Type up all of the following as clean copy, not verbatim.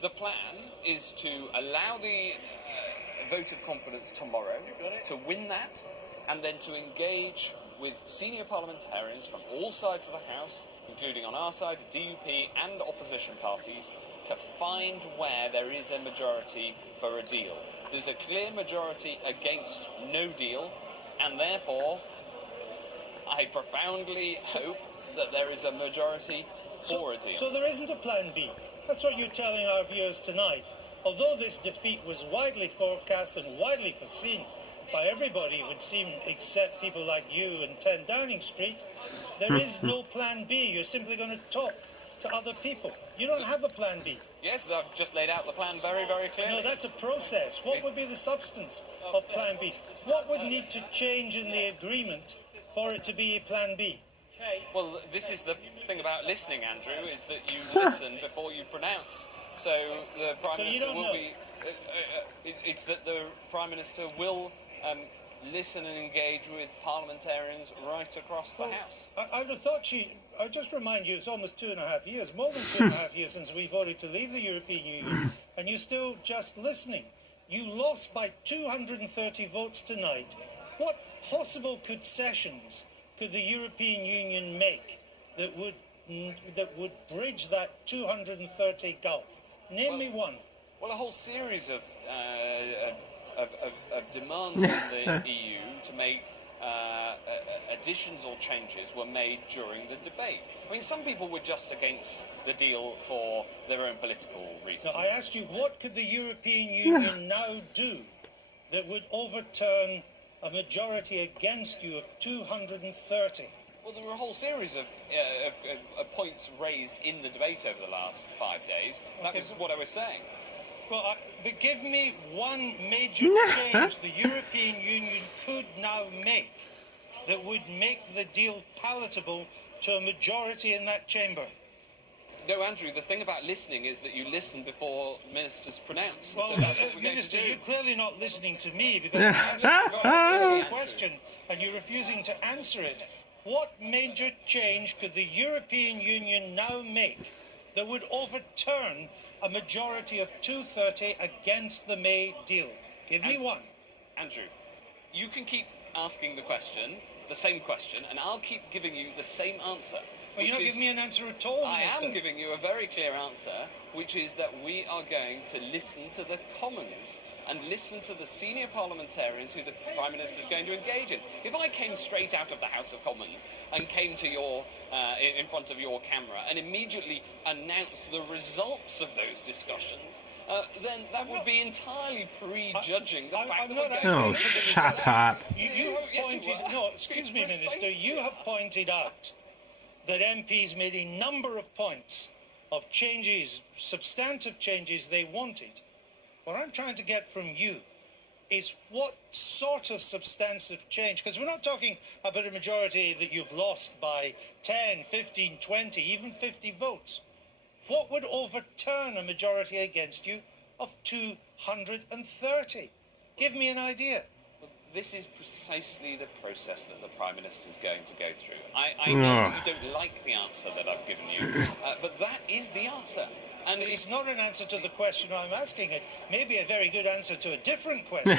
The plan is to allow the vote of confidence tomorrow, to win that, and then to engage with senior parliamentarians from all sides of the House, including on our side, the DUP and opposition parties, to find where there is a majority for a deal. There's a clear majority against no deal, and therefore I profoundly hope that there is a majority for a deal. So there isn't a plan B. That's what you're telling our viewers tonight. Although this defeat was widely forecast and widely foreseen by everybody, it would seem, except people like you and 10 Downing Street, there is no plan B. You're simply going to talk to other people. You don't have a plan B. Yes, I've just laid out the plan very, very clearly. No, that's a process. What would be the substance of plan B? What would need to change in the agreement for it to be a plan B? Well, this is the thing about listening, Andrew, is that you listen before you pronounce. So the Prime Minister will be... it's that the Prime Minister will listen and engage with parliamentarians right across the House. I would have thought I'll just remind you, it's almost 2.5 years, more than 2.5 years since we voted to leave the European Union, and you're still just listening. You lost by 230 votes tonight. What possible concessions could the European Union make that would bridge that 230 gulf? Name me one. Well, a whole series of demands on the EU to make additions or changes were made during the debate. I mean, some people were just against the deal for their own political reasons. No, I asked you, what could the European Union now do that would overturn a majority against you of 230? Well, there were a whole series of points raised in the debate over the last 5 days. That was what I was saying. Well, but give me one major change the European Union could now make that would make the deal palatable to a majority in that chamber. No, Andrew, the thing about listening is that you listen before ministers pronounce. Well, so that's what we're Minister, going to do. you're clearly not listening to me because I'm asking you a question and you're refusing to answer it. What major change could the European Union now make that would overturn a majority of 230 against the May deal? Give me one. Andrew, you can keep asking the same question, and I'll keep giving you the same answer. Well, you're not giving me an answer at all, Minister. I am giving you a very clear answer, which is that we are going to listen to the Commons and listen to the senior parliamentarians who the Prime Minister is going to engage in. If I came straight out of the House of Commons and came to your in front of your camera and immediately announced the results of those discussions, then that would be entirely prejudging the fact that we're going Oh, shut up. Excuse me, Minister. You have pointed out that MPs made a number of points of changes, substantive changes they wanted. What I'm trying to get from you is what sort of substantive change, because we're not talking about a majority that you've lost by 10, 15, 20, even 50 votes. What would overturn a majority against you of 230? Give me an idea. This is precisely the process that the Prime Minister is going to go through. I know that you don't like the answer that I've given you, but that is the answer. And it's not an answer to the question I'm asking. It may be a very good answer to a different question,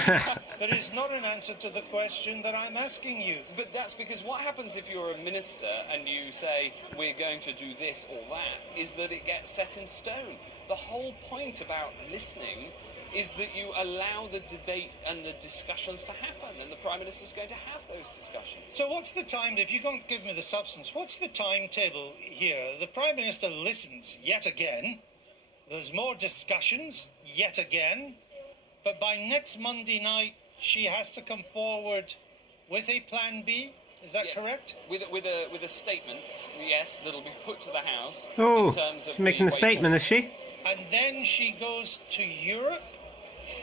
but it's not an answer to the question that I'm asking you. But that's because what happens if you're a minister and you say, we're going to do this or that, is that it gets set in stone. The whole point about listening is that you allow the debate and the discussions to happen, and the Prime Minister's going to have those discussions. So what's the time, if you don't give me the substance, what's the timetable here? The Prime Minister listens yet again, there's more discussions yet again, but by next Monday night she has to come forward with a plan B, is that correct? With a statement, yes, that'll be put to the House Oh, in terms of she's making a statement, is she? And then she goes to Europe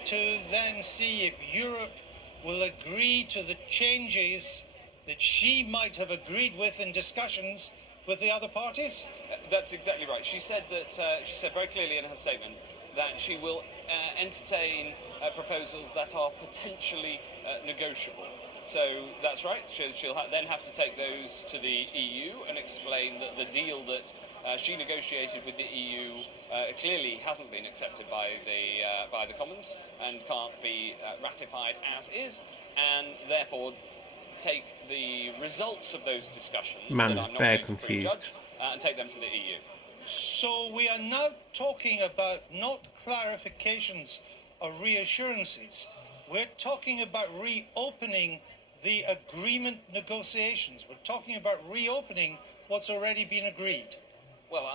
to then see if Europe will agree to the changes that she might have agreed with in discussions with the other parties? That's exactly right. She said that. She said very clearly in her statement that she will entertain proposals that are potentially negotiable. So that's right. She'll then have to take those to the EU and explain that the deal that she negotiated with the EU clearly hasn't been accepted by the Commons and can't be ratified as is, and therefore take the results of those discussions Man that is I'm not very going to confused. prejudge and take them to the EU. So we are now talking about not clarifications or reassurances. We're talking about reopening the agreement negotiations. We're talking about reopening what's already been agreed. Well,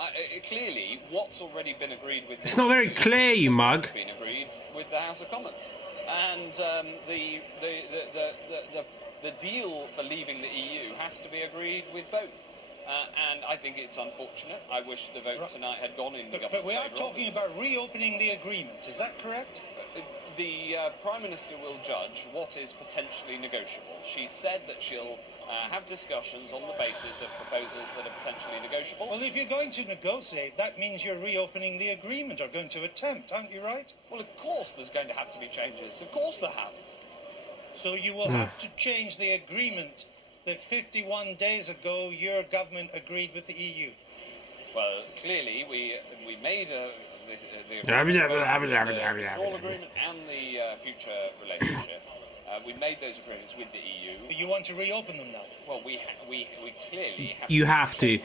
clearly, what's already been agreed with... It's not very clear, you mug. ...been agreed with the House of Commons. And the deal for leaving the EU has to be agreed with both. And I think it's unfortunate. I wish the vote tonight had gone in the government's But we are favour, talking about reopening the agreement. Is that correct? The Prime Minister will judge what is potentially negotiable. She said that she'll have discussions on the basis of proposals that are potentially negotiable. Well, if you're going to negotiate, that means you're reopening the agreement or going to attempt, aren't you right? Well, of course there's going to have to be changes. Of course there have. So you will have to change the agreement that 51 days ago your government agreed with the EU. Well, clearly we made the withdrawal agreement and the future relationship. We made those agreements with the EU. But you want to reopen them now? Well, we clearly have. You have to.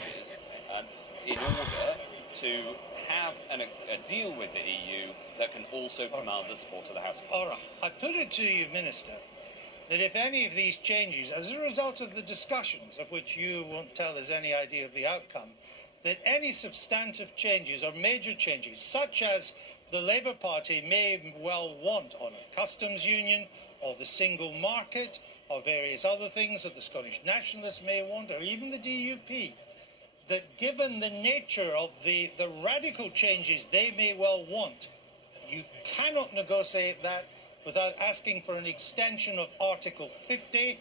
In order to have a deal with the EU that can also command the support of the House. All right. I put it to you, Minister, that if any of these changes, as a result of the discussions, of which you won't tell us any idea of the outcome, that any substantive changes or major changes, such as the Labour Party may well want on a customs union or the single market or various other things that the Scottish Nationalists may want, or even the DUP, that given the nature of the radical changes they may well want, you cannot negotiate that without asking for an extension of Article 50,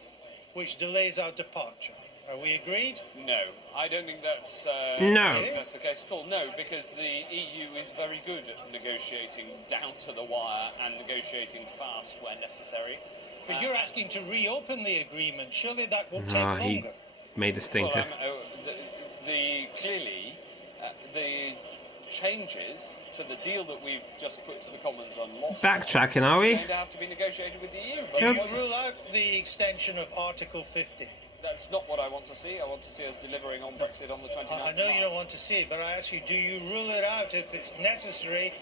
which delays our departure. Are we agreed? No, I don't think that's that's the case at all. No, because the EU is very good at negotiating down to the wire and negotiating fast where necessary. But you're asking to reopen the agreement. Surely that will take No, he longer. made a stinker. Well, clearly, the changes to the deal that we've just put to the Commons on loss Backtracking, are we? going to have to be negotiated with the EU. But Do you rule out the extension of Article 50? that's not what I want to see. I want to see us delivering on Brexit on the 29th I know you don't want to see it, but I ask you, do you rule it out if it's necessary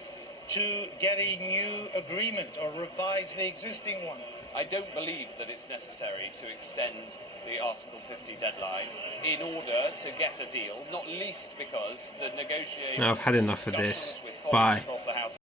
to get a new agreement or revise the existing one? I don't believe that it's necessary to extend the Article 50 deadline in order to get a deal, not least because the negotiations... No, I've had enough of this. discussions with colleagues Bye. across the House